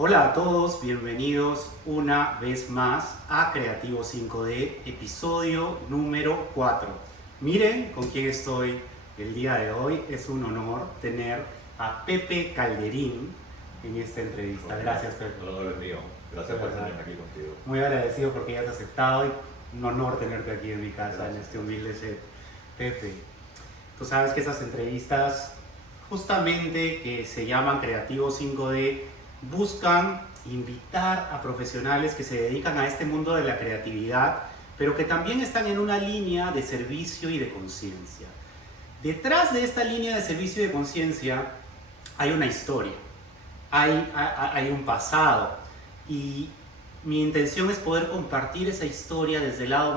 Hola a todos, bienvenidos una vez más a Creativo 5D, episodio número 4. Miren con quién estoy el día de hoy. Es un honor tener a Pepe Calderín en esta entrevista. Gracias, Pepe. El honor es mío. Gracias por tenerme aquí contigo. Muy agradecido porque ya has aceptado y un honor tenerte aquí en mi casa. Gracias. En este humilde set. Pepe, tú sabes que esas entrevistas justamente que se llaman Creativo 5D buscan invitar a profesionales que se dedican a este mundo de la creatividad, pero que también están en una línea de servicio y de conciencia. Detrás de esta línea de servicio y de conciencia hay una historia, hay un pasado, y mi intención es poder compartir esa historia desde el lado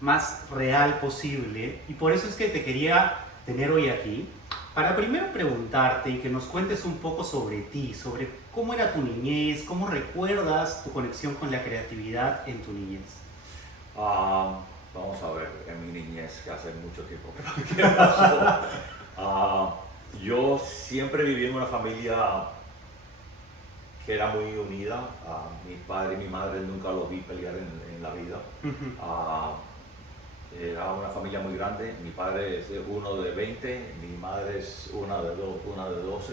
más real posible, y por eso es que te quería tener hoy aquí, para primero preguntarte y que nos cuentes un poco sobre ti, sobre cómo era tu niñez, cómo recuerdas tu conexión con la creatividad en tu niñez. Vamos a ver, en mi niñez, que hace mucho tiempo que pasó. Yo siempre viví en una familia que era muy unida. Mi padre y mi madre nunca los vi pelear en la vida. Era una familia muy grande. Mi padre es uno de 20, mi madre es una de 12.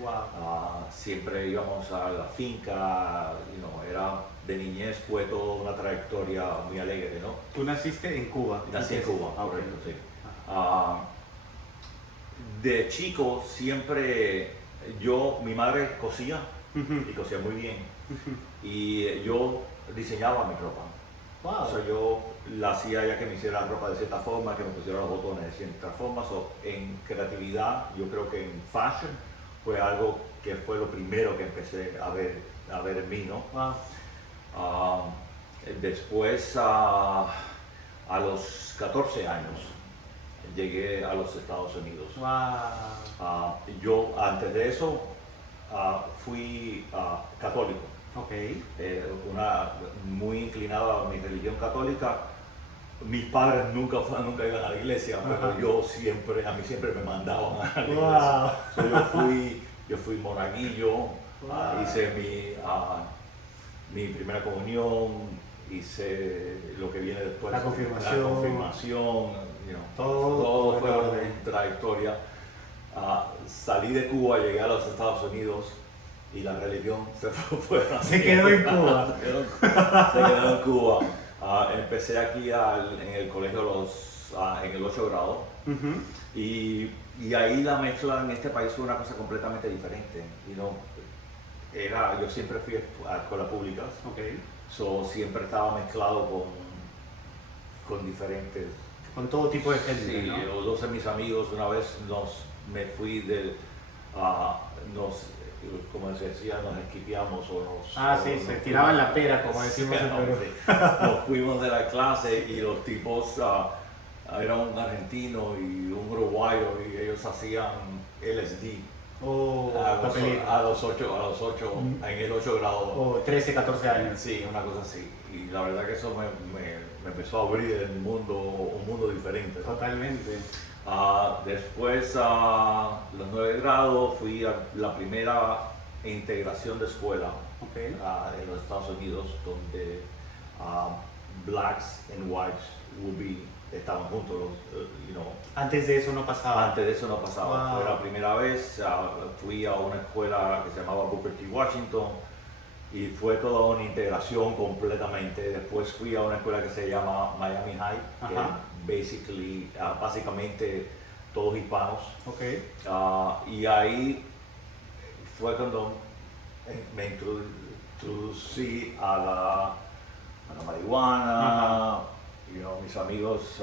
Wow. Siempre íbamos a la finca, era de niñez, fue toda una trayectoria muy alegre, ¿no? Tú naciste en Cuba. Nací en Cuba, Ah, correcto, ok. sí. De chico siempre, mi madre cosía y cosía muy bien, y yo diseñaba mi ropa. Wow. O sea, yo la hacía ya que me hiciera la ropa de cierta forma, que me pusiera los botones de cierta forma. En creatividad, yo creo que en fashion fue algo que fue lo primero que empecé a ver en mí, ¿no? Wow. Después, a los 14 años, llegué a los Estados Unidos. Wow. Yo, antes de eso, fui católico. Ok. Muy inclinado a mi religión católica. Mis padres nunca iban a la iglesia, pero a mí siempre me mandaban a la iglesia. Wow. Yo fui monaguillo, Wow. hice mi primera comunión, hice lo que viene después. La confirmación. La confirmación, todo fue una trayectoria. Salí de Cuba, llegué a los Estados Unidos y la religión Se quedó en Cuba. Se quedó en Cuba. Empecé aquí en el colegio en el 8 grado. Y ahí la mezcla en este país fue una cosa completamente diferente. Yo siempre fui a escuelas públicas, Okay. Siempre estaba mezclado con diferentes. Con todo tipo de gente, Sí, ¿no? los dos de mis amigos, una vez me fui como se decía, nos esquipeamos Sí, se tiraban la pera, como decimos en Perú. Nos fuimos de la clase y los tipos, era un argentino y un uruguayo, y ellos hacían LSD a los 8 en el 8 grado. 13, 14 años. Sí, una cosa así. Y la verdad que eso me empezó a abrir un mundo diferente, ¿no? Totalmente. Después, a los 9 grados, fui a la primera integración de escuela Okay. en los Estados Unidos, donde blacks and whites estaban juntos. Antes de eso no pasaba. Antes de eso no pasaba. Wow. Fue la primera vez. Fui a una escuela que se llamaba Booker T. Washington y fue toda una integración completamente. Después fui a una escuela que se llama Miami High, que básicamente todos hispanos. Okay. Y ahí fue cuando me introducí a la marihuana. Mis amigos,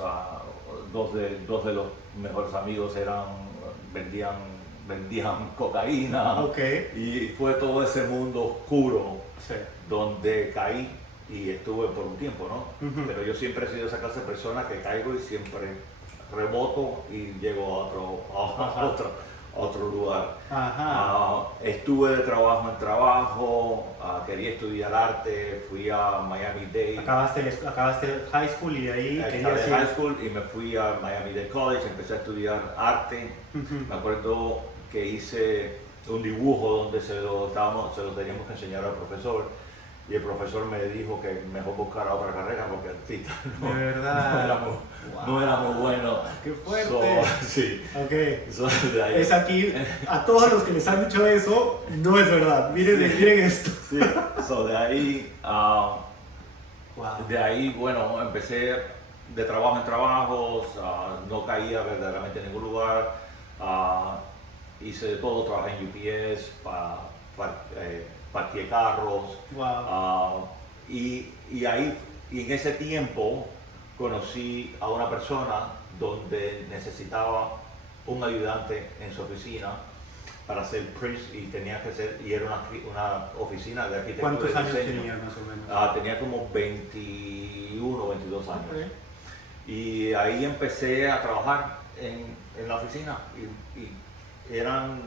dos de los mejores amigos vendían cocaína. Okay. Y fue todo ese mundo oscuro, Sí. donde caí y estuve por un tiempo, ¿no? Pero yo siempre he sido esa clase de persona que caigo y siempre reboto y llego a otro lugar. Estuve de trabajo en trabajo, quería estudiar arte, fui a Miami-Dade. Acabaste el high school y ahí Acabé high school y me fui a Miami-Dade College, empecé a estudiar arte. Me acuerdo que hice un dibujo donde se lo teníamos que enseñar al profesor. Y el profesor me dijo que mejor buscara otra carrera porque artista de verdad. No era muy bueno. ¡Qué fuerte! Sí. Ok. De ahí. Es aquí, a todos los que les han dicho eso, no es verdad. Miren, miren esto. Sí. De ahí, de ahí, bueno, empecé de trabajo en trabajos, no caía verdaderamente en ningún lugar. Hice de todo, trabajé en UPS, parqué carros. Wow. Y ahí, y en ese tiempo conocí a una persona donde necesitaba un ayudante en su oficina para hacer prints y tenía que ser, y era una oficina de arquitectura. ¿Cuántos años diseño. tenías más o menos? Tenía como 21, 22 años. Okay. Y ahí empecé a trabajar en la oficina y eran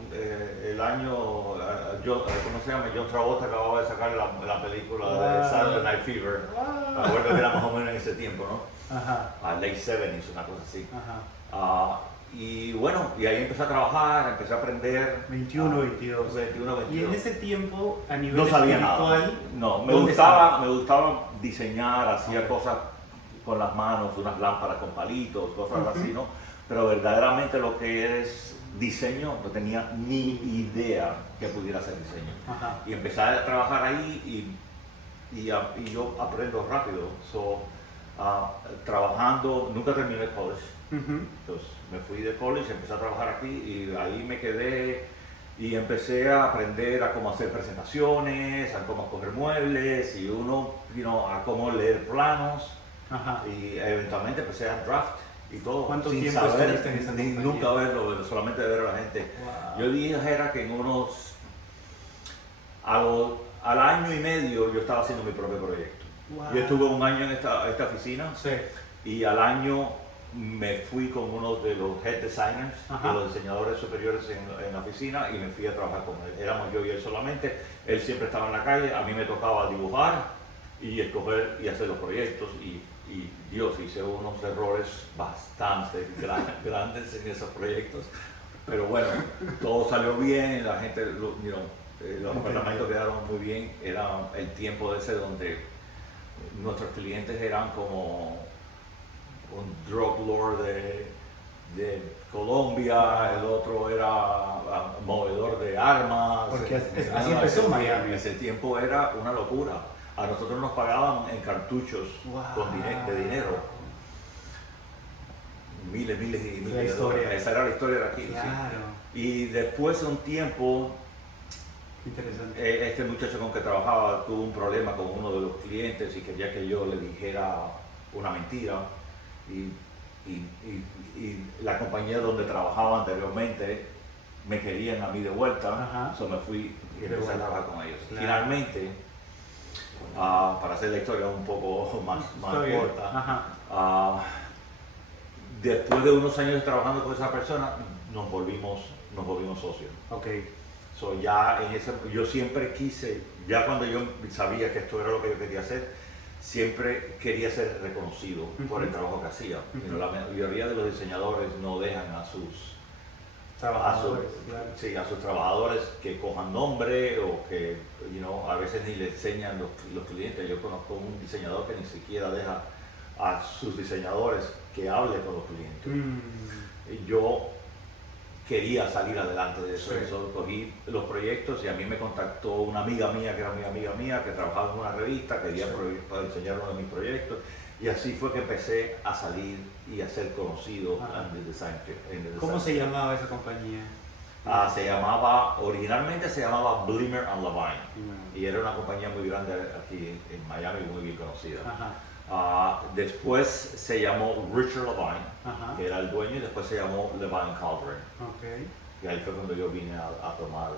el año, ¿cómo se llama? John Travolta acababa de sacar la película de Saturday Night Fever. Me acuerdo que era más o menos en ese tiempo, ¿no? Ajá. Late 70s, una cosa así. Ajá. Y bueno, y ahí empecé a trabajar, empecé a aprender. 21, 22. 21, 22. Y en ese tiempo, a nivel no sabía espiritual, nada. No, me ¿dónde gustaba diseñar, hacía Okay. cosas con las manos, unas lámparas con palitos, cosas así, ¿no? Pero verdaderamente lo que es diseño no tenía ni idea que pudiera hacer diseño. Ajá. Y empecé a trabajar ahí y yo aprendo rápido. Trabajando, nunca terminé el college. Entonces me fui de college, empecé a trabajar aquí y ahí me quedé y empecé a aprender a cómo hacer presentaciones, a cómo escoger muebles y a cómo leer planos. Ajá. Y eventualmente empecé a draft y todo. ¿Cuánto sin tiempo saber, estuviste en esa ni compañía? nunca verlo, solamente ver a la gente. Wow. Yo dijera que al año y medio yo estaba haciendo mi propio proyecto. Wow. Yo estuve un año en esta oficina. Sí. Y al año me fui con uno de los head designers, Ajá. de los diseñadores superiores en la oficina y me fui a trabajar con él. Éramos yo y él solamente. Él siempre estaba en la calle, a mí me tocaba dibujar y escoger y hacer los proyectos. Y Dios, hice unos errores bastante grandes en esos proyectos. Pero bueno, todo salió bien, la gente, los apartamentos quedaron muy bien. Era el tiempo ese donde nuestros clientes eran como un drug lord de Colombia, el otro era movedor de armas. Porque así empezó Miami. En ese tiempo era una locura. A nosotros nos pagaban en cartuchos de dinero. Miles y miles de dólares. Esa era la historia de aquí. Claro. Sí. Y después de un tiempo, interesante. este muchacho con que trabajaba tuvo un problema con uno de los clientes y quería que yo le dijera una mentira. Y la compañía donde trabajaba anteriormente me querían a mí de vuelta. Me fui y empecé a trabajar con ellos. Claro. Finalmente, para hacer la historia un poco más corta, después de unos años trabajando con esa persona, nos volvimos socios. Okay. Yo siempre quise, ya cuando yo sabía que esto era lo que yo quería hacer, siempre quería ser reconocido por el trabajo que hacía. La mayoría de los diseñadores no dejan a sus trabajadores, a sus trabajadores que cojan nombre o que a veces ni le enseñan los clientes. Yo conozco un diseñador que ni siquiera deja a sus diseñadores que hable con los clientes. Yo quería salir adelante de eso. Sí. Cogí los proyectos y a mí me contactó una amiga mía que era mi amiga mía, que trabajaba en una revista, quería para diseñar uno de mis proyectos. Y así fue que empecé a salir y a ser conocido en el design. ¿Cómo se llamaba esa compañía? Originalmente se llamaba Blimmer and Levine. Y era una compañía muy grande aquí en Miami, muy bien conocida. Después se llamó Richard Levine, que era el dueño, y después se llamó Levine Calvert. Okay. Y ahí fue cuando yo vine a tomar.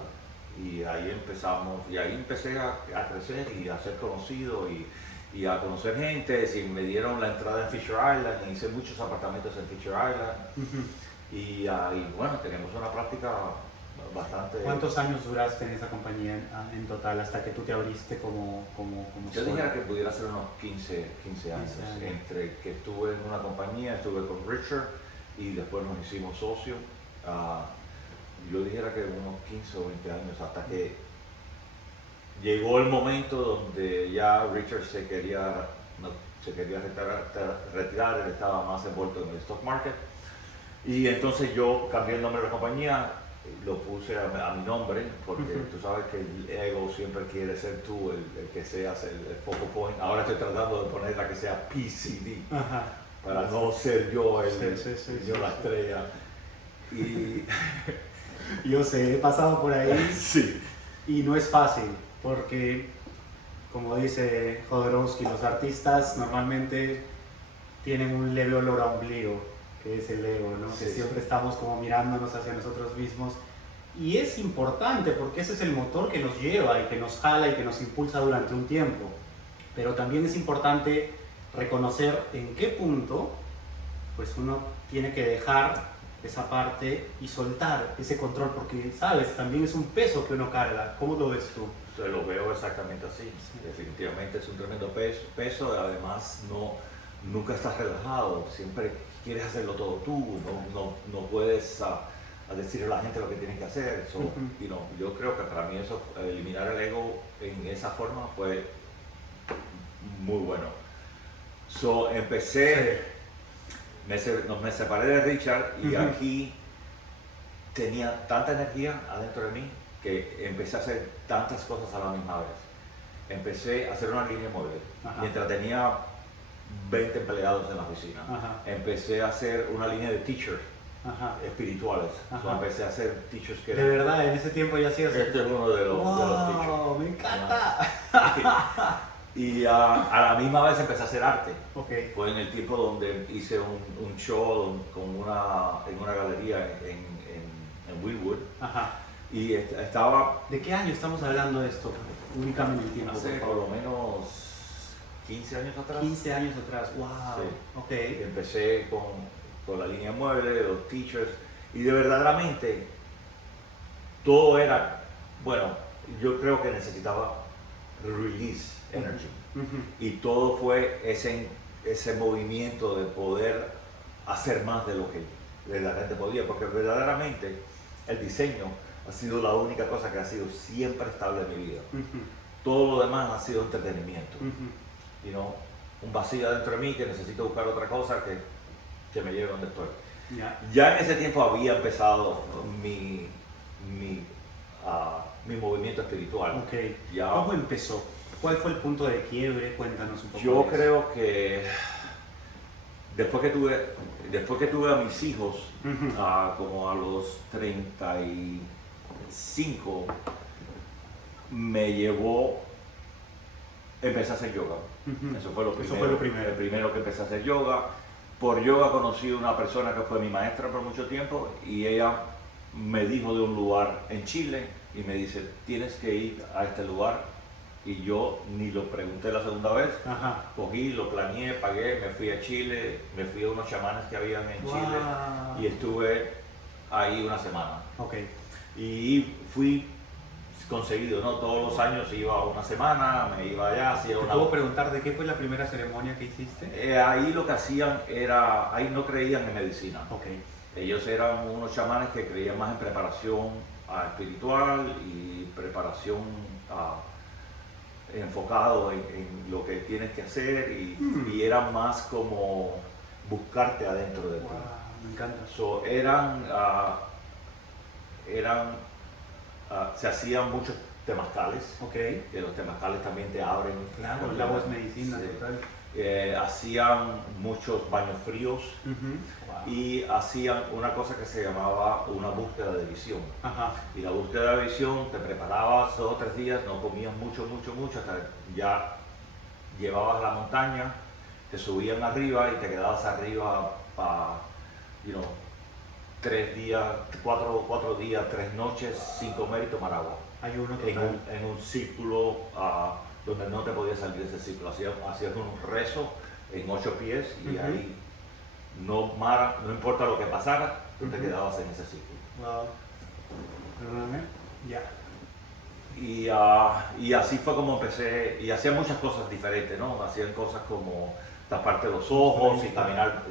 Y ahí empezamos, y ahí empecé a crecer y a ser conocido y a conocer gente. Y me dieron la entrada en Fisher Island, y hice muchos apartamentos en Fisher Island. Y bueno, tenemos una práctica bastante... ¿Cuántos años duraste en esa compañía en total hasta que tú te abriste como Yo dijera que pudiera ser unos 15 años. Entre que estuve en una compañía, estuve con Richard y después nos hicimos socios. yo dijera que unos 15 o 20 años, hasta que llegó el momento donde ya Richard se quería retirar, él estaba más envuelto en el stock market. Y entonces yo cambié el nombre de la compañía, lo puse a mi nombre, porque tú sabes que el ego siempre quiere ser tú el que seas el focal point. Ahora estoy tratando de poner la que sea PCD, para no ser yo la estrella. Y yo sé, he pasado por ahí. Sí. Y no es fácil, porque como dice Jodorowsky, los artistas normalmente tienen un leve olor a ombligo, que es el ego, ¿no? Sí, que siempre estamos como mirándonos hacia nosotros mismos. Y es importante porque ese es el motor que nos lleva y que nos jala y que nos impulsa durante un tiempo. Pero también es importante reconocer en qué punto pues uno tiene que dejar esa parte y soltar ese control, porque, ¿sabes? También es un peso que uno carga. ¿Cómo lo ves tú? Lo veo exactamente así. Sí. Definitivamente es un tremendo peso, y además nunca estás relajado, siempre quieres hacerlo todo tú, no puedes decirle a la gente lo que tienen que hacer. So, yo creo que para mí eso, eliminar el ego en esa forma fue muy bueno. So, empecé, me separé de Richard y aquí tenía tanta energía adentro de mí que empecé a hacer tantas cosas a la misma vez. Empecé a hacer una línea móvil. Mientras tenía 20 empleados en la oficina. Empecé a hacer una línea de teachers espirituales. So, empecé a hacer teachers que... De verdad, en ese tiempo ya hacías... Este es uno de los teachers. ¡Wow! ¡Me encanta! Y a la misma vez empecé a hacer arte. Okay. Fue en el tiempo donde hice un show en una galería en Wynwood. Y estaba... ¿De qué año estamos hablando de esto? Únicamente el tiempo. Hace por lo menos 15 años atrás. 15 años atrás, wow. Sí. Okay. Empecé con la línea mueble, los teachers, y de verdaderamente todo era, bueno, yo creo que necesitaba release energy. Y todo fue ese movimiento de poder hacer más de lo que la gente podía, porque verdaderamente el diseño ha sido la única cosa que ha sido siempre estable en mi vida. Todo lo demás ha sido entretenimiento. Un vacío dentro de mí que necesito buscar otra cosa que me lleve donde estoy. Ya en ese tiempo había empezado mi movimiento espiritual. Okay. ¿Cómo empezó? ¿Cuál fue el punto de quiebre? Cuéntanos un poco. Yo creo que después que tuve a mis hijos, como a los 35, me llevó, empecé a hacer yoga. Eso fue lo primero. El primero que empecé a hacer yoga. Por yoga conocí a una persona que fue mi maestra por mucho tiempo y ella me dijo de un lugar en Chile y me dice, tienes que ir a este lugar. Y yo ni lo pregunté la segunda vez. Cogí, lo planeé, pagué, me fui a Chile, me fui a unos chamanes que habían en Chile y estuve ahí una semana. Y fui conseguido, ¿no? Todos los años iba una semana, me iba allá, hacía una... ¿Te puedo preguntar de qué fue la primera ceremonia que hiciste? Ahí lo que hacían era, ahí no creían en medicina. Ellos eran unos chamanes que creían más en preparación espiritual y preparación enfocado en lo que tienes que hacer y era más como buscarte adentro de ti. Me encanta. So, se hacían muchos temazcales, que los temazcales también te abren. Claro, el agua es medicina, total. Hacían muchos baños fríos y hacían una cosa que se llamaba una búsqueda de visión. Y la búsqueda de visión te preparabas 2 o 3 días, no comías mucho, hasta ya llevabas a la montaña, te subían arriba y te quedabas arriba para 3 días, 4 días, 3 noches sin comer y tomar agua. En un círculo donde no te podías salir de ese círculo. Hacías un rezo en 8 pies y ahí no importa lo que pasara, tú te quedabas en ese círculo. Perdóname. Y así fue como empecé, y hacía muchas cosas diferentes, ¿no? Hacían cosas como taparte los ojos y caminar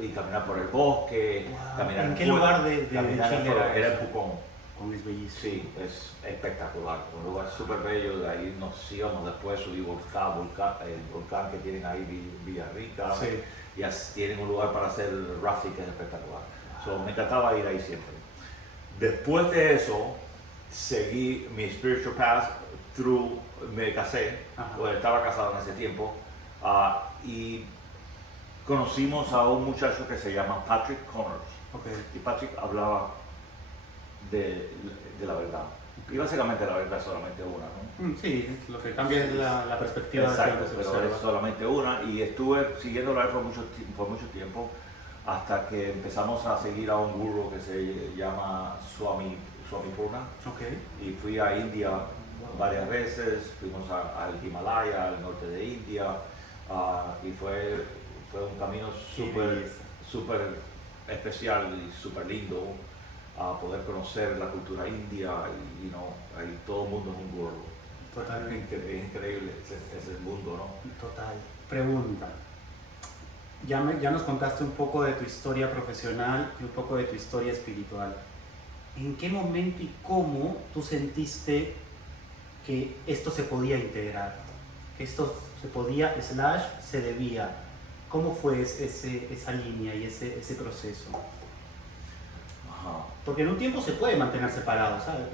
por el bosque, caminar ¿En qué lugar de caminar Chile era en Pucón. Kong es bellísimo. Sí, es espectacular, un lugar súper bello. De ahí nos íbamos después, subí el volcán que tienen ahí, Villarrica, Sí. y tienen un lugar para hacer rafting que es espectacular. So, me encantaba ir ahí siempre. Después de eso, seguí mi spiritual path me casé, pues estaba casado en ese tiempo, y conocimos a un muchacho que se llama Patrick Connors. Okay. Y Patrick hablaba de la verdad. Y básicamente la verdad es solamente una, ¿no? Sí, lo que cambia es la perspectiva. Exacto, de pero es solamente una. Y estuve siguiéndola por mucho tiempo, hasta que empezamos a seguir a un gurú que se llama Swami Purna. Okay. Y fui a India varias veces, fuimos al Himalaya, al norte de India, y fue un camino súper especial y súper lindo, a poder conocer la cultura india, y ahí todo el mundo es un gurú. Totalmente. Es increíble ese mundo, ¿no? Total. Pregunta. Ya nos contaste un poco de tu historia profesional y un poco de tu historia espiritual. ¿En qué momento y cómo tú sentiste que esto se podía integrar? Que esto se podía, se debía. ¿Cómo fue esa línea y ese proceso? Ajá. Porque en un tiempo se puede mantener separado, ¿sabes?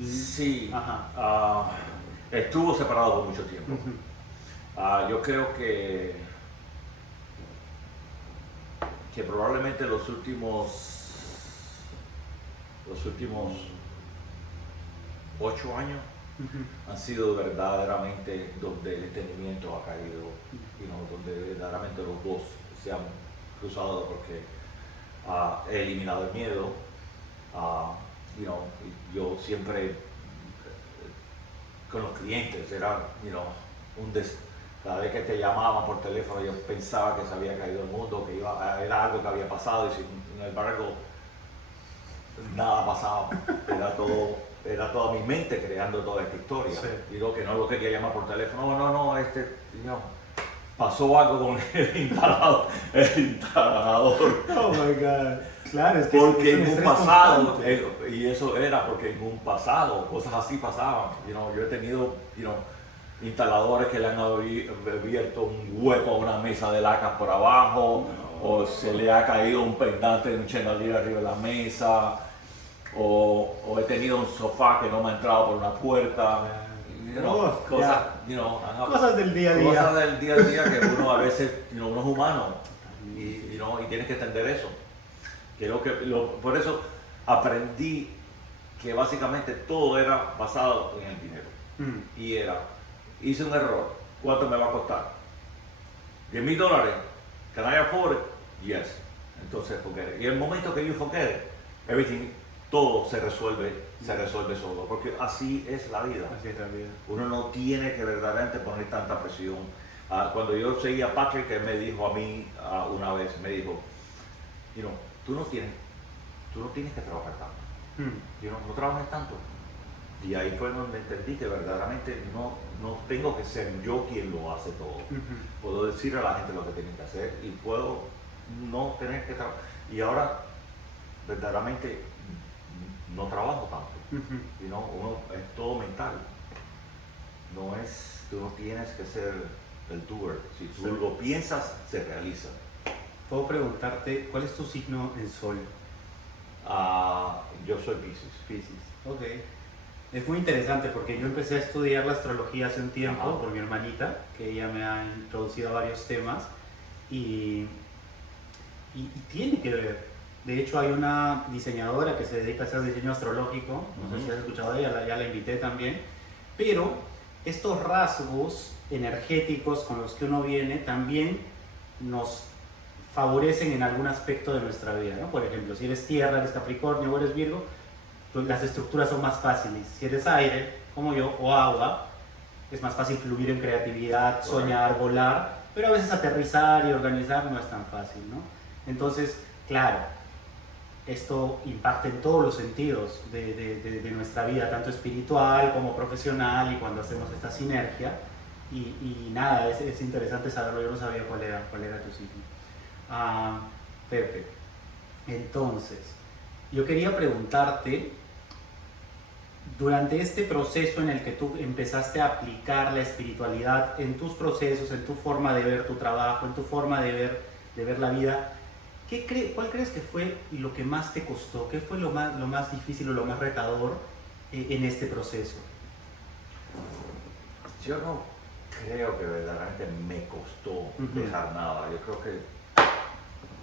Sí. Ajá. Estuvo separado por mucho tiempo. Yo creo que probablemente los últimos 8 años han sido verdaderamente donde el entendimiento ha caído, donde verdaderamente los dos se han cruzado, porque he eliminado el miedo. Yo siempre con los clientes era, cada vez que te llamaban por teléfono yo pensaba que se había caído el mundo, que era algo que había pasado, y sin embargo nada pasaba. Era toda mi mente creando toda esta historia. Sí. Digo que no lo quería llamar por teléfono, pasó algo con el instalador. Oh my God. Claro, es que porque es en un estrés pasado, constante. y eso era porque en un pasado cosas así pasaban. Yo he tenido instaladores que le han abierto un hueco a una mesa de lacas por abajo, o se le ha caído un pendante de un chandelier arriba de la mesa, o he tenido un sofá que no me ha entrado por una puerta. Cosas del día a día. Cosas del día a día que uno a veces, uno es humano, y tienes que entender eso. Por eso aprendí que básicamente todo era basado en el dinero. Y hice un error. ¿Cuánto me va a costar? $10,000. Can I afford it? Yes. Entonces, forget it. Y el momento que yo forget it, todo se resuelve solo, porque así es la vida. Así es la vida. No no tiene que verdaderamente poner tanta presión. Cuando yo seguía a Patrick, él me dijo a mí una vez, me dijo, tú no tienes que trabajar tanto. No trabajes tanto. Y ahí fue donde entendí que verdaderamente no tengo que ser yo quien lo hace todo. Puedo decir a la gente lo que tienen que hacer, y puedo no tener que trabajar. Y ahora verdaderamente no trabajo tanto. Uno es todo mental. Tú no tienes que ser el doer. Si tú lo piensas, se realiza. Puedo preguntarte, ¿cuál es tu signo en sol? Yo soy Piscis. Piscis. Ok. Es muy interesante porque yo empecé a estudiar la astrología hace un tiempo. Ajá. Por mi hermanita, que ella me ha introducido a varios temas, y tiene que ver. De hecho, hay una diseñadora que se dedica a hacer diseño astrológico, no sé si has escuchado de ella, ya la invité también, pero estos rasgos energéticos con los que uno viene también nos favorecen en algún aspecto de nuestra vida, ¿no? Por ejemplo, si eres tierra, eres Capricornio o eres Virgo, pues las estructuras son más fáciles. Si eres aire, como yo, o agua, es más fácil fluir en creatividad, soñar, volar, pero a veces aterrizar y organizar no es tan fácil, ¿no? Entonces, claro, esto impacta en todos los sentidos de nuestra vida, tanto espiritual como profesional, y cuando hacemos esta sinergia, y nada, es interesante saberlo. Yo no sabía cuál era tu signo. Pepe, entonces, yo quería preguntarte, durante este proceso en el que tú empezaste a aplicar la espiritualidad en tus procesos, en tu forma de ver tu trabajo, en tu forma de ver la vida, ¿cuál crees que fue lo que más te costó? ¿Qué fue lo más difícil o lo más retador en este proceso? Yo no creo que verdaderamente me costó dejar nada. Yo creo que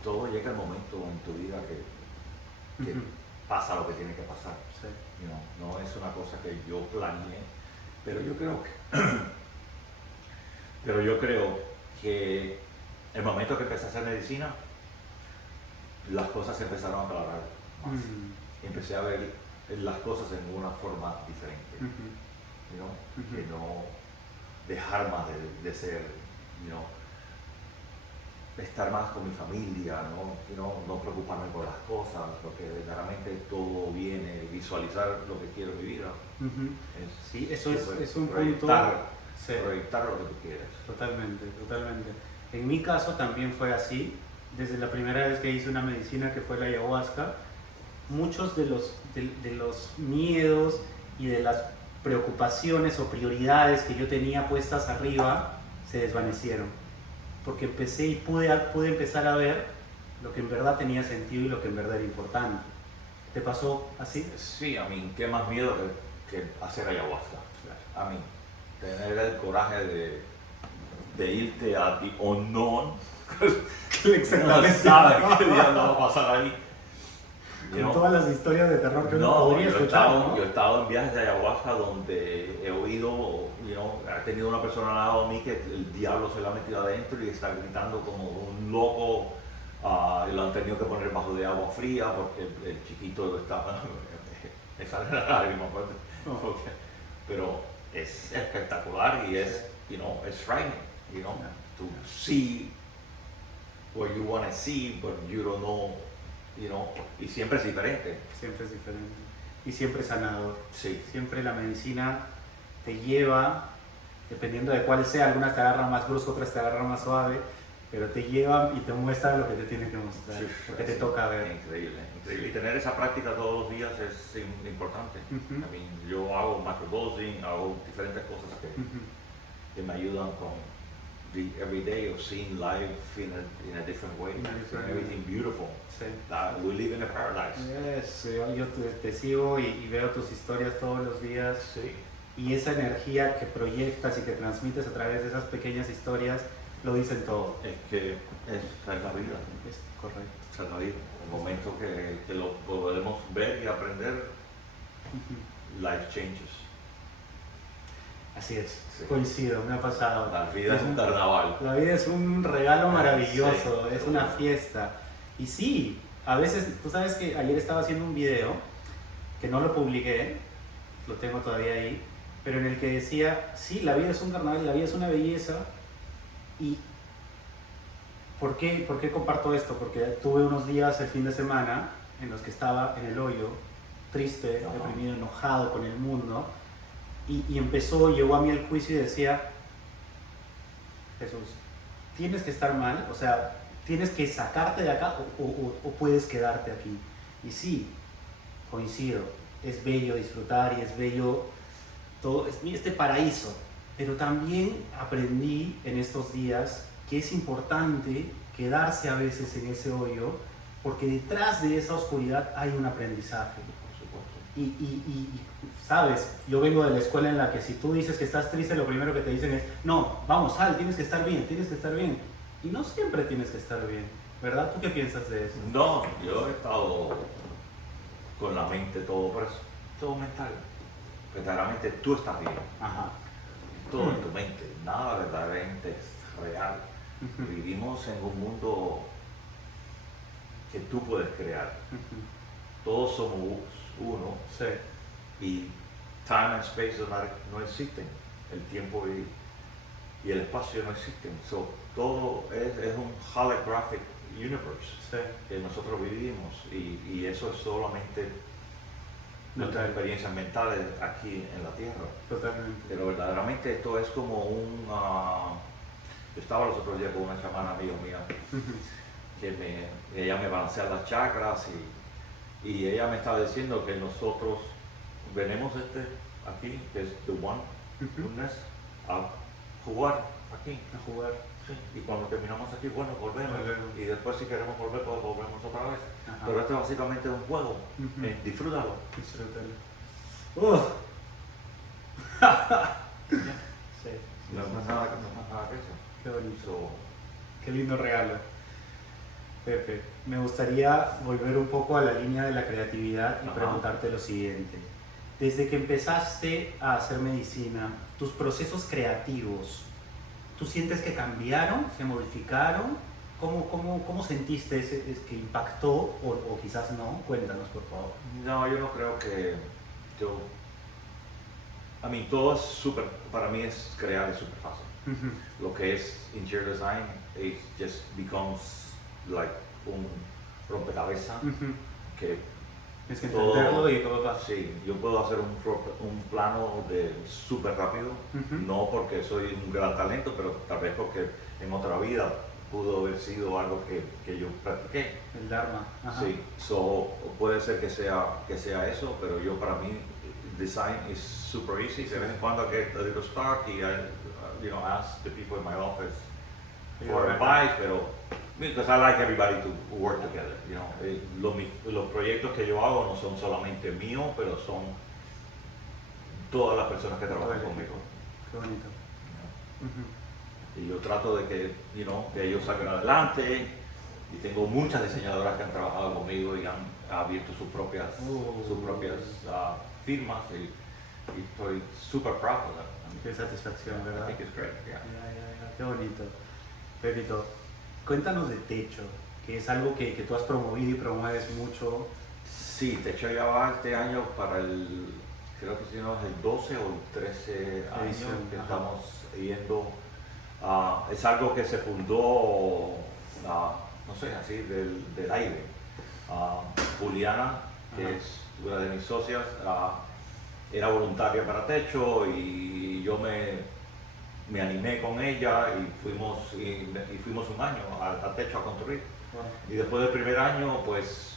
todo llega el momento en tu vida que pasa lo que tiene que pasar. Sí. No es una cosa que yo planeé, pero yo creo que el momento que empecé a hacer medicina, las cosas se empezaron a aclarar más. Empecé a ver las cosas en una forma diferente. Que no dejar más de ser, estar más con mi familia, no preocuparme por las cosas, porque verdaderamente todo viene, visualizar lo que quiero en mi vida. Sí, eso es un proyectar, punto. Sí. Proyectar lo que tú quieres. Totalmente. En mi caso también fue así. Desde la primera vez que hice una medicina, que fue la ayahuasca, muchos de los miedos y de las preocupaciones o prioridades que yo tenía puestas arriba se desvanecieron, porque empecé y pude empezar a ver lo que en verdad tenía sentido y lo que en verdad era importante. ¿Te pasó así? Sí, a mí, qué más miedo que hacer ayahuasca. Claro. A mí, tener el coraje de irte a the unknown. Exactamente. No sabes qué día va a pasar ahí. Con todas las historias de terror que uno podría escuchar, ¿no? Yo he estado en viajes de ayahuasca donde he oído, he tenido una persona al lado de mí que el diablo se le ha metido adentro y está gritando como un loco, y lo han tenido que poner bajo de agua fría porque el chiquito lo estaba, me sale la lágrima, pero es espectacular y es, it's frightening, to see what you want to see, but you don't know. Y siempre es diferente. Siempre es diferente. Y siempre es sanador. Sí. Siempre la medicina te lleva, dependiendo de cuál sea, algunas te agarran más brusco, otras te agarran más suave, pero te llevan y te muestran lo que te tiene que mostrar, lo que te toca ver. Increíble. Y tener esa práctica todos los días es importante. Yo hago microdosing, hago diferentes cosas que me ayudan con the everyday of seeing life in a different way, everything beautiful. Sí. We live in a paradise. Yes, yo te sigo y veo tus historias todos los días. Sí. Y esa energía que proyectas y que transmites a través de esas pequeñas historias lo dicen todo. Es que esa es la vida. Es correcto. Esa es la vida. El momento que lo podemos ver y aprender, life changes. Así es, sí. Coincido, me ha pasado. La vida es un carnaval. La vida es un regalo maravilloso, sí, es una fiesta. Y sí, a veces, tú sabes que ayer estaba haciendo un video, que no lo publiqué, lo tengo todavía ahí, pero en el que decía, sí, la vida es un carnaval, la vida es una belleza. ¿Y por qué comparto esto? Porque tuve unos días el fin de semana en los que estaba en el hoyo, triste, deprimido, enojado con el mundo. Y llegó a mí el juicio y decía, Jesús, tienes que estar mal, o sea, tienes que sacarte de acá o puedes quedarte aquí. Y sí, coincido, es bello disfrutar y es bello todo este paraíso, pero también aprendí en estos días que es importante quedarse a veces en ese hoyo, porque detrás de esa oscuridad hay un aprendizaje. Y sabes, yo vengo de la escuela en la que si tú dices que estás triste, lo primero que te dicen es, no, vamos, sal, tienes que estar bien, tienes que estar bien. Y no siempre tienes que estar bien, ¿verdad? ¿Tú qué piensas de eso? No, yo he estado con la mente todo mental. Verdaderamente tú estás bien. Ajá. Todo en tu mente, nada verdaderamente es real. Vivimos en un mundo que tú puedes crear. Todos somos uno. Sí. Y time and space no existen. El tiempo y el espacio no existen. Todo es un holographic universe que nosotros vivimos. Y eso es solamente nuestras experiencias mentales aquí en la Tierra. Totalmente. Pero verdaderamente esto es como yo estaba los otros días con una chamana amiga mía que ella me balancea las chakras y ella me estaba diciendo que nosotros venimos aquí, que es The One, lunes, a jugar aquí. A jugar. Sí. Y cuando terminamos aquí, bueno, volvemos. Volvemos. Y después si queremos volver, pues volvemos otra vez. Ajá. Pero esto es básicamente un juego. Disfrútalo. Disfrútalo. Sí. No es más nada que eso. Qué bonito. So, Qué lindo regalo. Pepe, me gustaría volver un poco a la línea de la creatividad y Ajá. preguntarte lo siguiente. Desde que empezaste a hacer medicina, tus procesos creativos, ¿tú sientes que cambiaron, se modificaron? ¿Cómo sentiste que impactó o quizás no? Cuéntanos, por favor. no, yo no creo que yo... A mí todo es súper... Para mí es crear es súper fácil. Lo que es interior design, it just becomes like un rompecabezas que Es que todo- entenderlo y todo pasa. sí, yo puedo hacer un plano de súper rápido, no porque soy un gran talento, pero tal vez porque en otra vida pudo haber sido algo que yo practiqué. El Dharma. Ajá. Sí, so, puede ser que sea eso, pero yo para mí design is super easy. De vez en cuando I get a little stuck y I ask the people in my office for advice, pero because I like everybody to work together, los proyectos que yo hago no son solamente míos, pero son todas las personas que trabajan conmigo. Qué bonito. Y yo trato de que ellos salgan adelante. Y tengo muchas diseñadoras que han trabajado conmigo y han abierto sus propias firmas y estoy super proud of that. Qué satisfacción, I ¿verdad? think it's great, yeah. Qué bonito. Pepito, cuéntanos de Techo, que es algo que tú has promovido y promueves mucho. Sí, Techo ya va este año para creo que si no es el 12 o el 13 año Edición, que ajá. estamos yendo. Es algo que se fundó, no sé, así del aire. Juliana, que Ajá. es una de mis socias, era voluntaria para Techo y yo me animé con ella y fuimos un año a Techo a construir. Y después del primer año, pues,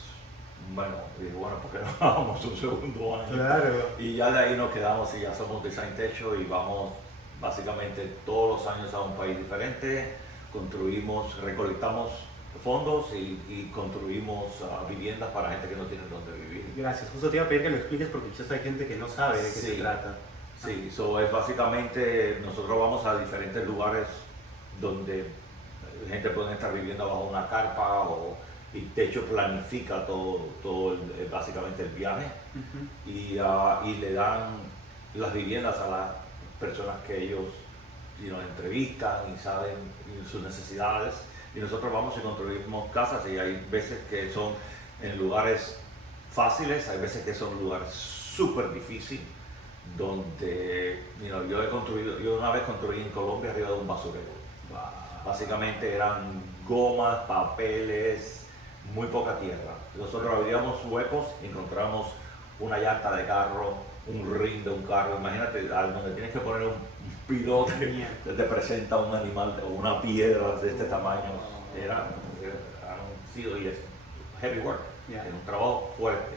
dije, ¿por qué no vamos un segundo año? Claro. Y ya de ahí nos quedamos y ya somos Design Techo y vamos básicamente todos los años a un país diferente, recolectamos fondos y construimos viviendas para gente que no tiene dónde vivir. Gracias. Justo te iba a pedir que lo expliques porque quizás hay gente que no sabe de qué se Sí. trata. Sí, eso es básicamente, nosotros vamos a diferentes lugares donde gente puede estar viviendo bajo una carpa y Techo planifica todo básicamente el viaje y le dan las viviendas a las personas que ellos entrevistan y saben sus necesidades y nosotros vamos y construimos casas y hay veces que son en lugares fáciles, hay veces que son lugares súper difíciles donde yo una vez construí en Colombia arriba de un basurero. Básicamente eran gomas, papeles, muy poca tierra. Nosotros abríamos huecos y encontramos una llanta de carro, un ring de un carro. Imagínate, donde tienes que poner un pilote, te presenta un animal o una piedra de este tamaño. Han sido y es heavy work, es un trabajo fuerte.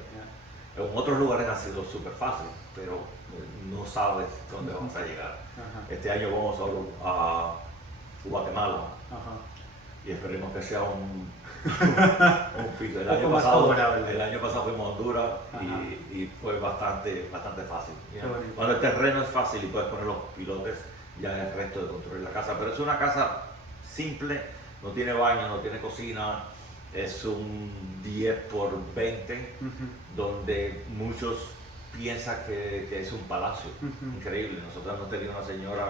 En otros lugares ha sido súper fácil, pero no sabes dónde vamos a llegar. Este año vamos a Guatemala y esperemos que sea un piso. El año pasado fuimos a Honduras y fue bastante fácil. Cuando el terreno es fácil y puedes poner los pilotes, ya es el resto de construir la casa. Pero es una casa simple, no tiene baño, no tiene cocina, es un 10 por 20 donde muchos piensan que es un palacio. Increíble. Nosotros hemos tenido una señora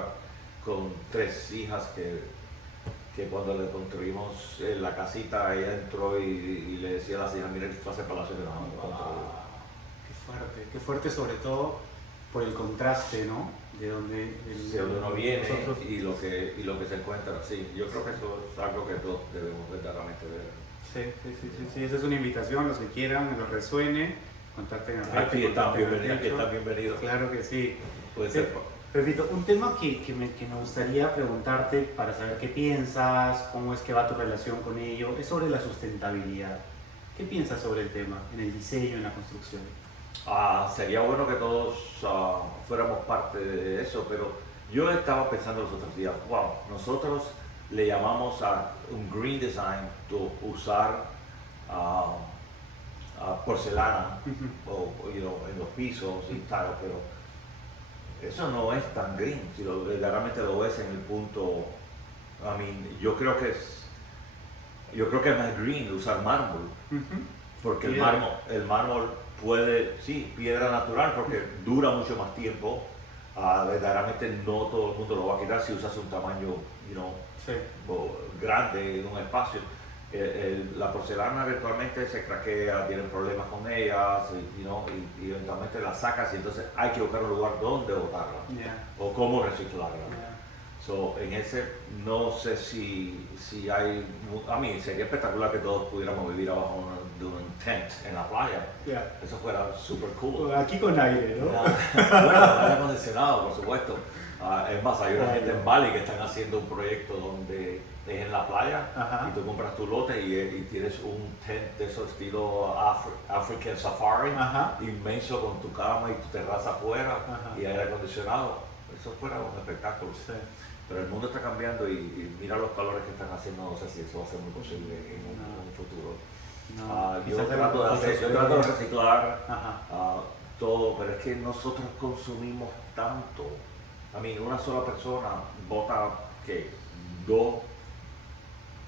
con 3 hijas que cuando le construimos la casita, ella entró y le decía a las hijas, mira, esto hace palacio que nos hemos construido. Qué fuerte sobre todo por el contraste, ¿no? De donde uno viene y lo que se encuentra. Sí, yo creo que eso es algo que todos debemos verdaderamente ver. Sí, esa es una invitación, los que quieran, los resuene, contacten a Pepe. Aquí están bienvenidos. Claro que sí. Puede ser. Pepito, un tema que me gustaría preguntarte para saber qué piensas, cómo es que va tu relación con ello, es sobre la sustentabilidad. ¿Qué piensas sobre el tema en el diseño, en la construcción? Sería bueno que todos fuéramos parte de eso, pero yo estaba pensando los otros días, wow, nosotros le llamamos a un green design usar porcelana en los pisos y tal, pero eso no es tan green, si verdaderamente lo ves en el punto. Yo creo que es más green usar mármol, porque el mármol puede, sí, piedra natural, porque dura mucho más tiempo. Verdaderamente no todo el mundo lo va a quitar si usas un tamaño grande en un espacio. La porcelana eventualmente se craquea, tienen problemas con ella, y eventualmente la sacas y entonces hay que buscar un lugar donde botarla o cómo reciclarla. En ese no sé si hay, sería espectacular que todos pudiéramos vivir abajo de un tent en la playa. Eso fuera super cool. Aquí con aire, ¿no? Bueno, aire acondicionado, por supuesto. Es más, hay una gente en Bali que están haciendo un proyecto donde es en la playa y tú compras tu lote y tienes un tent de esos estilo African Safari, inmenso, con tu cama y tu terraza afuera y aire acondicionado. Eso fuera un espectáculo. Sí. Pero el mundo está cambiando y mira los calores que están haciendo, no sé si eso va a ser muy posible en un futuro. Yo trato de reciclar todo, pero es que nosotros consumimos tanto. Una sola persona bota que 2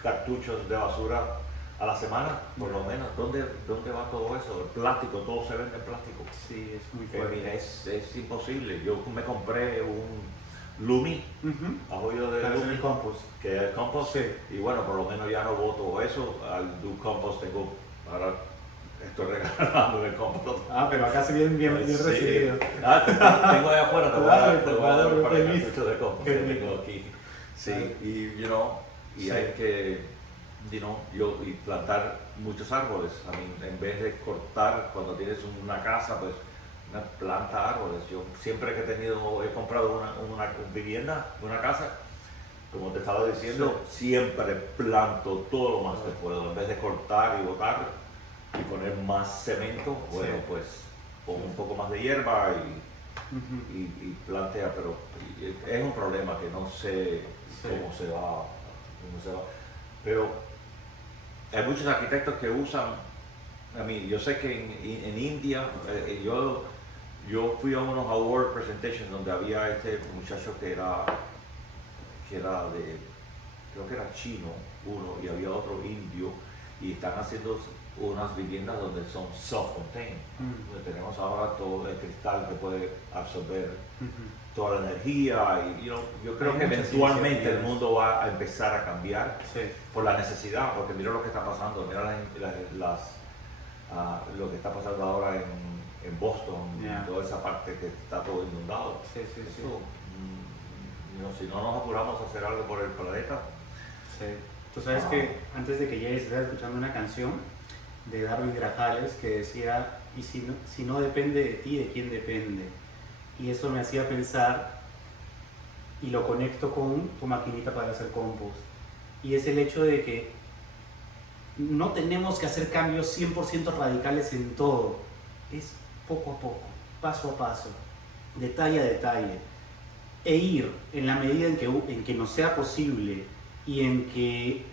cartuchos de basura a la semana, por lo menos. ¿Dónde va todo eso? El plástico, todo se vende en plástico. Sí, es muy fuerte. Es imposible. Yo me compré un Lumi, apoyo de Lumi, que es el compost, y bueno, por lo menos ya no boto eso. Al do compost ahora estoy regalando el compost. Pero acá se vienen bien recibido. Tengo ahí afuera, te voy a dar un par de cartuchos de compost que tengo aquí. Sí, y hay que y plantar muchos árboles. En vez de cortar cuando tienes una casa, pues planta árboles. Yo siempre que he comprado una vivienda, una casa, como te estaba diciendo, siempre planto todo lo más que puedo. En vez de cortar y botar y poner más cemento, pues pongo un poco más de hierba y plantea, pero es un problema que no sé cómo se va. Pero hay muchos arquitectos que usan, yo sé que en India, yo fui a unos award presentations donde había este muchacho que era creo que era chino uno, y había otro indio, y están haciendo unas viviendas donde son self-contained. Tenemos ahora todo el cristal que puede absorber toda la energía, y yo creo que eventualmente el mundo va a empezar a cambiar por la necesidad, porque mira lo que está pasando, mira lo que está pasando ahora en Boston, toda esa parte que está todo inundado. Si no nos apuramos a hacer algo por el planeta. Tú sabes que antes de que llegues estaba escuchando una canción de Darwin Grajales que decía, y si no depende de ti, ¿de quién depende? Y eso me hacía pensar, y lo conecto con tu maquinita para hacer compost, y es el hecho de que no tenemos que hacer cambios 100% radicales en todo, es poco a poco, paso a paso, detalle a detalle, e ir en la medida en que nos sea posible y en que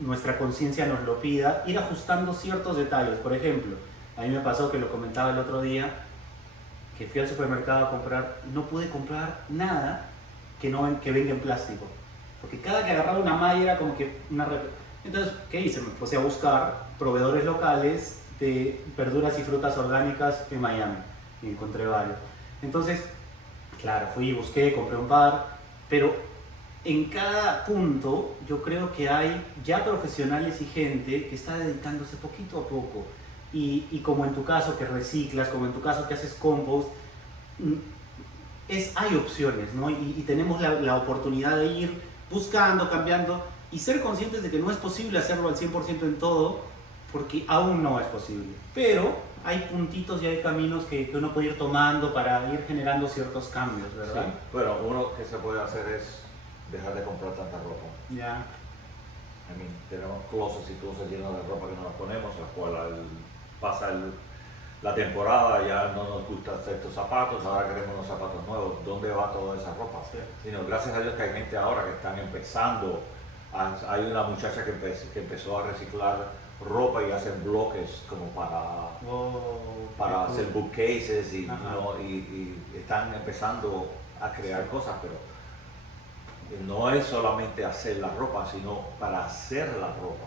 nuestra conciencia nos lo pida, ir ajustando ciertos detalles. Por ejemplo, a mí me pasó, que lo comentaba el otro día, que fui al supermercado a comprar, no pude comprar nada que venga en plástico, porque cada que agarraba una malla era como que Entonces, ¿qué hice? Me puse a buscar proveedores locales de verduras y frutas orgánicas en Miami, y encontré varios. Entonces, claro, fui y busqué, compré un par, pero en cada punto yo creo que hay ya profesionales y gente que está dedicándose poquito a poco. Y como en tu caso que reciclas, como en tu caso que haces compost, hay opciones, ¿no? Y tenemos la oportunidad de ir buscando, cambiando y ser conscientes de que no es posible hacerlo al 100% en todo, porque aún no es posible. Pero hay puntitos y hay caminos que uno puede ir tomando para ir generando ciertos cambios, ¿verdad? Sí. Bueno, uno que se puede hacer es dejar de comprar tanta ropa. Tenemos closets y closets llenos de ropa que no nos ponemos, la cual pasa la temporada, ya no nos gusta hacer estos zapatos, ahora queremos unos zapatos nuevos. ¿Dónde va toda esa ropa? Sí. Sino, gracias a Dios que hay gente ahora que están empezando. Hay una muchacha que empezó a reciclar ropa y hacer bloques como para hacer bookcases y, y están empezando a crear cosas, pero no es solamente hacer la ropa, sino para hacer la ropa.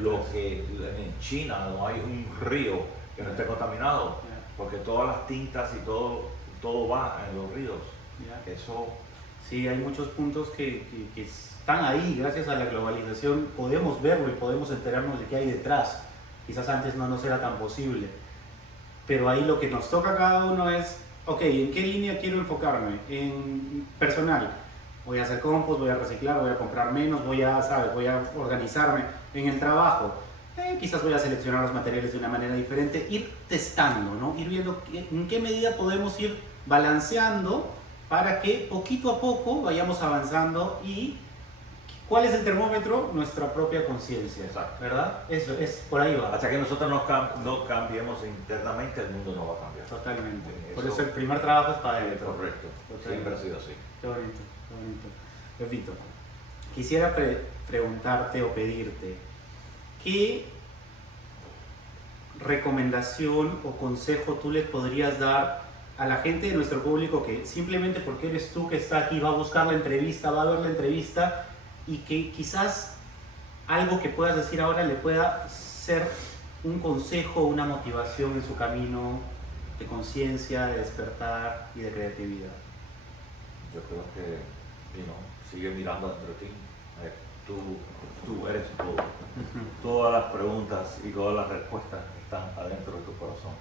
Lo que en China no hay un río que no esté contaminado, porque todas las tintas y todo va en los ríos. Eso. Sí, hay muchos puntos que están ahí, gracias a la globalización podemos verlo y podemos enterarnos de qué hay detrás. Quizás antes no nos era tan posible, pero ahí lo que nos toca a cada uno es, ok, ¿en qué línea quiero enfocarme? En personal, voy a hacer compost, voy a reciclar, voy a comprar menos, voy a organizarme. En el trabajo, quizás voy a seleccionar los materiales de una manera diferente, ir testando, ¿no? Ir viendo en qué medida podemos ir balanceando para que poquito a poco vayamos avanzando. Y ¿cuál es el termómetro? Nuestra propia conciencia, ¿verdad? Eso es, por ahí va. Hasta que nosotros no cambiemos internamente, el mundo no va a cambiar. Totalmente. Por eso el primer trabajo es para adentro. Correcto. Siempre ha sido así. Qué bonito, qué bonito. Pepito, quisiera preguntarte o pedirte, ¿qué recomendación o consejo tú les podrías dar a la gente de nuestro público que simplemente porque eres tú que está aquí va a buscar la entrevista, va a ver la entrevista y que quizás algo que puedas decir ahora le pueda ser un consejo, una motivación en su camino de conciencia, de despertar y de creatividad? Yo creo que, sigue mirando dentro de ti. Tú eres todo. Todas las preguntas y todas las respuestas están adentro de tu corazón.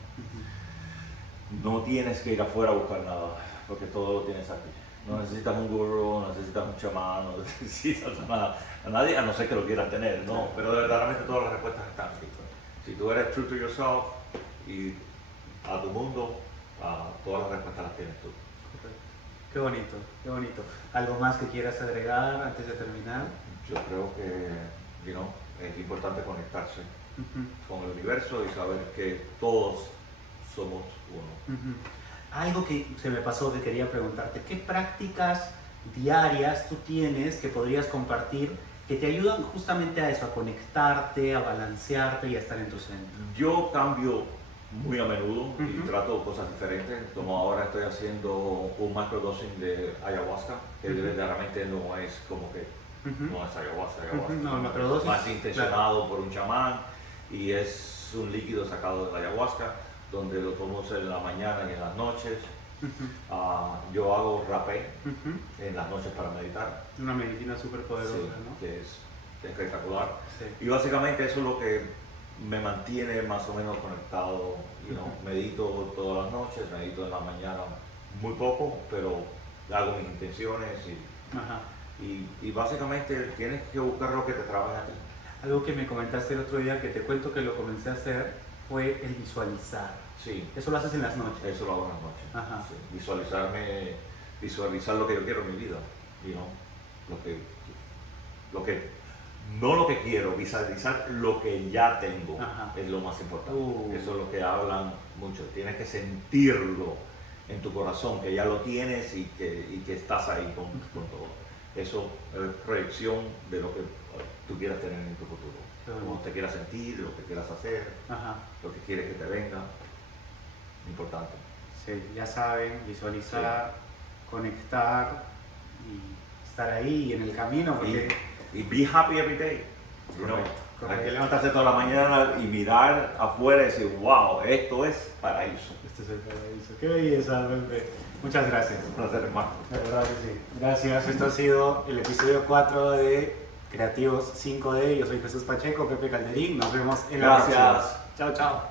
No tienes que ir afuera a buscar nada, porque todo lo tienes aquí. No necesitas un gurú, no necesitas un chamán, no necesitas a nadie, a no ser que lo quieras tener, no. Pero verdaderamente todas las respuestas están aquí. Si tú eres true to yourself y a tu mundo, todas las respuestas las tienes tú. Qué bonito, qué bonito. ¿Algo más que quieras agregar antes de terminar? Yo creo que es importante conectarse con el universo y saber que todos somos uno. Algo que se me pasó que quería preguntarte, ¿qué prácticas diarias tú tienes que podrías compartir que te ayudan justamente a eso, a conectarte, a balancearte y a estar en tu centro? Yo cambio muy a menudo y trato cosas diferentes, como ahora estoy haciendo un microdosing de ayahuasca, que verdaderamente no es como que no es ayahuasca, no, microdosis, más intencionado por un chamán y es un líquido sacado de la ayahuasca donde lo tomamos en la mañana y en las noches. Yo hago rapé en las noches para meditar. Una medicina súper poderosa, sí, ¿no? Que es espectacular. Sí. Y básicamente eso es lo que me mantiene más o menos conectado. Medito todas las noches, medito en la mañana muy poco, pero hago mis intenciones y básicamente tienes que buscar lo que te trabaje a ti. Algo que me comentaste el otro día, que te cuento que lo comencé a hacer, fue el visualizar. Sí. Eso lo haces en las noches. Eso lo hago en las noches. Sí. Visualizar lo que yo quiero en mi vida. No lo que quiero, visualizar lo que ya tengo es lo más importante. Eso es lo que hablan mucho. Tienes que sentirlo en tu corazón, que ya lo tienes y que estás ahí con todo. Eso es proyección de lo que tú quieras tener en tu futuro. Cómo te quieras sentir, lo que quieras hacer, lo que quieres que te venga. Importante. Sí, ya saben, visualizar, conectar y estar ahí en el camino. Porque... Y be happy every day. Hay que levantarse toda la mañana y mirar afuera y decir, wow, esto es paraíso. Este es el paraíso. Qué belleza, Pepe. Muchas gracias. Un placer, hermano. De verdad que sí. Gracias. Esto ha sido el episodio 4 de Creativos 5D. Yo soy Jesús Pacheco, Pepe Calderín. Nos vemos en la próxima. Gracias. Chao, chao.